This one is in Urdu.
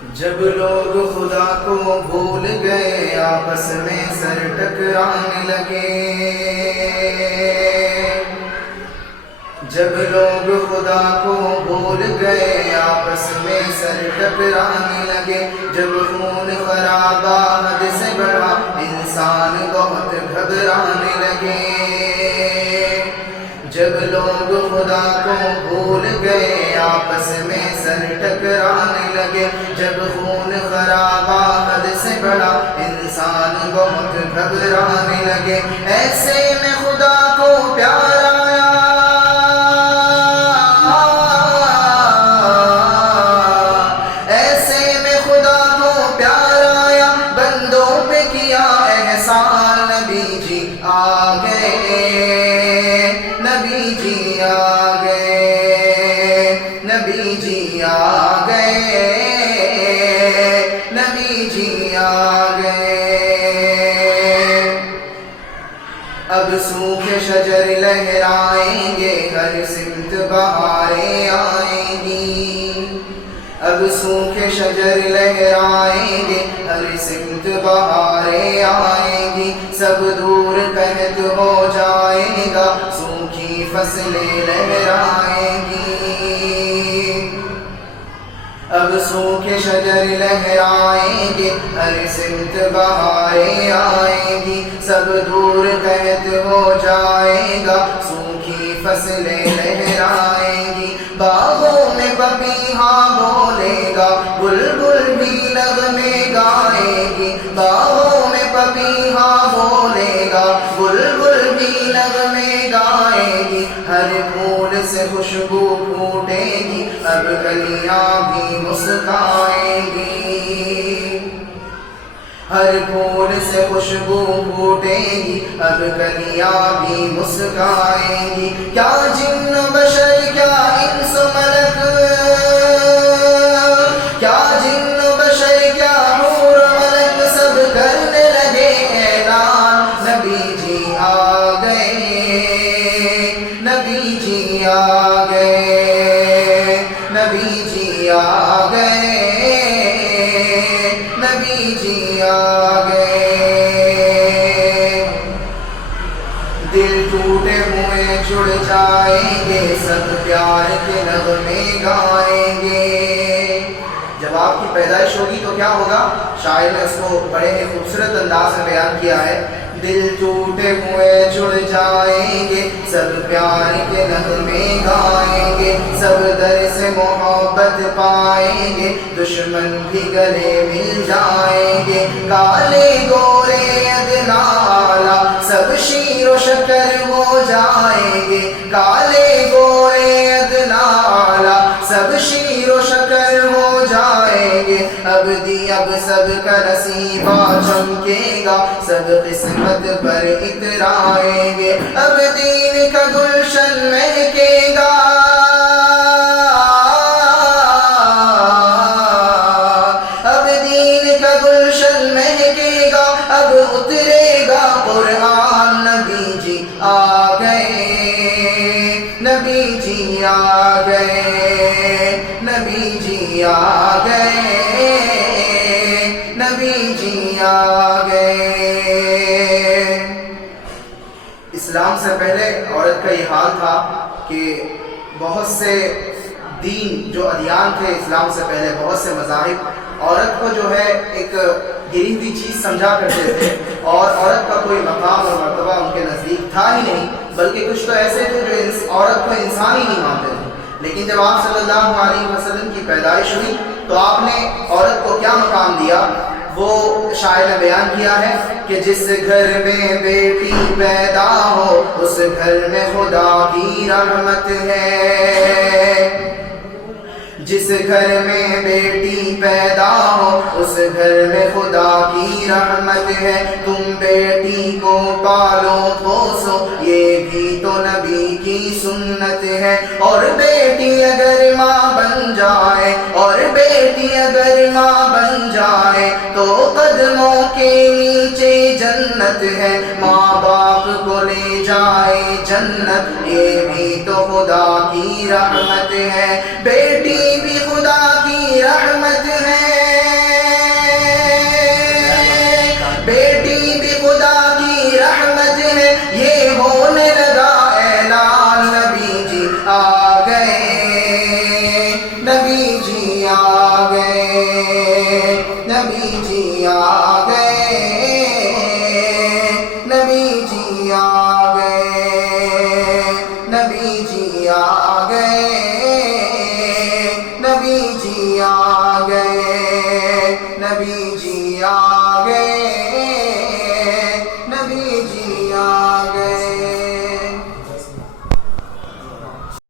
جب لوگ خدا کو بھول گئے آپس میں سر ٹکرانے لگے، جب لوگ خدا کو بھول گئے آپس میں سر ٹکرانے لگے، جب خون خرابہ حد سے بڑھا انسان بہت گھبرانے لگے، جب لوگ خدا کو بھول گئے آپس میں سر ٹکرانے لگے، جب خون خرابہ حد سے بڑھا انسان بہت گھبرانے لگے، ایسے میں خدا کو پیار آیا، ایسے میں خدا کو پیار آیا، بندوں پہ کیا احسان، نبی جی آ گئے، نبی جی آ گئے، نبی جی آ گئے، نبی جی آ گئے۔ اب سوکھے شجر لہرائیں گے، ہر سمت بہاریں آئیں گی، اب سوکھے شجر لہرائیں گے، ہر سمت بہاریں آئیں گی، سب دور قحط ہو جائے گا، سوکھی فصلیں لہرائیں گی، اب سوکھے شجر لہرائیں گے، ہر سمت بہاریں آئیں گی، سب دور قحط ہو جائے گا، سوکھی فصلیں لہرائیں گی، باغوں میں پپیہا بولے گا، بلبل بھی نغمے گائے گی، باغوں میں پپیہا بولے گا، بلبل بھی نغمے گائے گی، ہر پھول سے خوشبو پھوٹے گی، اب کلیاں بھی مسکائیں گی، ہر پھول سے خوشبو پھوٹے گی، اب کلیاں بھی مسکائیں گی، کیا جن و بشر کیا انس و ملک، کیا جن و بشر کیا حور و ملک، سب کرنے لگے اعلان، نبی جی آ گئے، نبی جی آ گئے، نبی جی آ گئے، نبی جی آ گئے۔ دل ٹوٹے ہوئے جڑ جائیں گے، سب پیار کے نغمے گائیں گے، جب آپ کی پیدائش ہوگی تو کیا ہوگا؟ شاعر نے اس کو بڑے ہی خوبصورت انداز میں بیان کیا ہے، دل ٹوٹے ہوئے جڑ جائیں گے، سب پیار کے نغمے گائیں گے، سب در سے محبت پائیں گے، دشمن بھی گلے مل جائیں گے، کالے گورے ادنا اعلیٰ سب شیر و شکر ہو جائیں گے، کالے گورے ادنا اعلیٰ سب شیر و شکر ہو جائیں گے، اب سب کا نصیبہ چمکے گا، سب قسمت پر اترائیں گے، اب دین کا گلشن مہکے گا، اب دین کا گلشن مہکے گا، اب اترے گا قرآن، نبی جی آ گئے، نبی جی آ گئے، نبی جی آ گئے، نبی جی آ گئے۔ اسلام سے پہلے عورت کا یہ حال تھا کہ بہت سے دین جو ادیان تھے اسلام سے پہلے، بہت سے مذاہب عورت کو جو ہے ایک گری ہوئی چیز سمجھا کرتے تھے، اور عورت کا کوئی مقام اور مرتبہ ان کے نزدیک تھا ہی نہیں، بلکہ کچھ تو ایسے تھے جو عورت کو انسان ہی نہیں مانتے تھے۔ لیکن جب آپ صلی اللہ علیہ وسلم کی پیدائش ہوئی تو آپ نے عورت کو کیا مقام دیا، وہ شاعر نے بیان کیا ہے کہ جس گھر میں بیٹی پیدا ہو اس گھر میں خدا کی رحمت ہے، جس گھر میں بیٹی پیدا ہو اس گھر میں خدا کی رحمت ہے، تم بیٹی کو پالو پوسو یہ بھی تو نبی کی سنت ہے، اور بیٹی اگر ماں بن جائے، اور بیٹی اگر ماں بن جائے تو قدموں کے نیچے جنت ہے، ماں باپ کو لے جائے جنت یہ بھی تو خدا کی رحمت ہے، بیٹی بھی خدا کی رحمت ہے، جی آ گئے، نبی جی آ گئے، نبی جی آ گئے، نبی جی آ